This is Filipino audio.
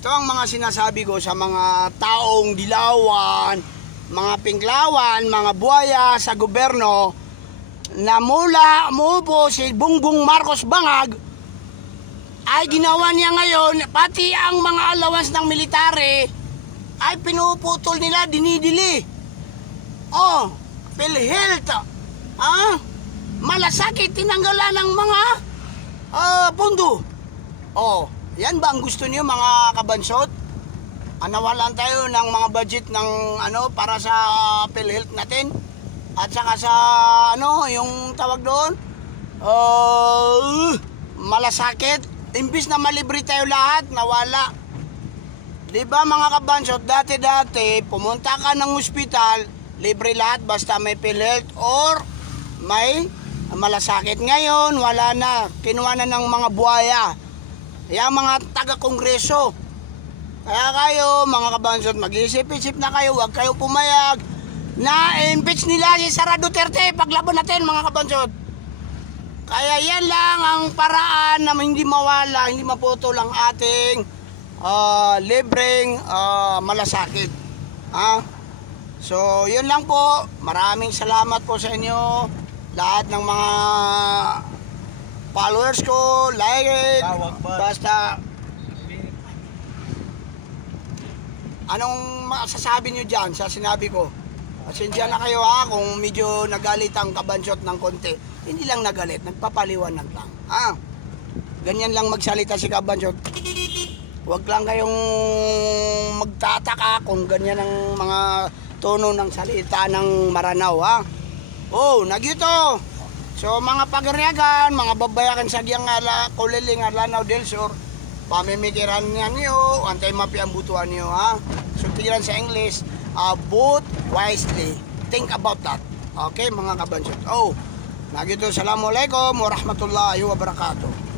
Ito ang mga sinasabi ko sa mga taong dilawan, mga pinklawan, mga buhaya sa gobyerno na mula umupo si Bongbong Marcos Bangag ay ginawa niya ngayon, pati ang mga allowance ng military ay pinuputol nila, dinidili. Oh, PhilHealth, malasakit, tinanggalan ng mga pondo. Oh, yan ba ang gusto niyo mga kabansot? Nawalan tayo ng mga budget ng para sa PhilHealth natin at saka sa yung tawag doon malasakit, imbis na malibre tayo lahat, nawala. Di ba mga kabansot, dati pumunta ka ng ospital, libre lahat basta may PhilHealth or may malasakit. Ngayon wala na, kinuha na ng mga buhaya, yung mga taga-kongreso. Kaya kayo mga kabansot, mag-isip-isip na kayo, huwag kayo pumayag na impeach nila si Sara Duterte paglaban natin mga kabansot. Kaya yan lang ang paraan na hindi mawala, hindi maputol ang ating libreng malasakit. So yun lang po, maraming salamat po sa inyo lahat ng mga followers ko, like it, basta anong masasabi nyo dyan sa sinabi ko? Pasensya na kayo kung medyo nagalit ang kabansot ng konti. Hindi lang nagalit, nagpapaliwanag lang. Ganyan lang magsalita si kabansot. Huwag lang kayong magtataka kung ganyan ang mga tono ng salita ng Maranao. Oh, nagyuto. So mga pagariagan, mga babayakan sa giyang kuliling Lanao del Sur, pamimikiran niyo, antay mapi ang butuan niyo So tigilan sa English, vote wisely. Think about that. Okay mga kabansot. Oh, nagyuto. Assalamualaikum warahmatullahi wabarakatuh.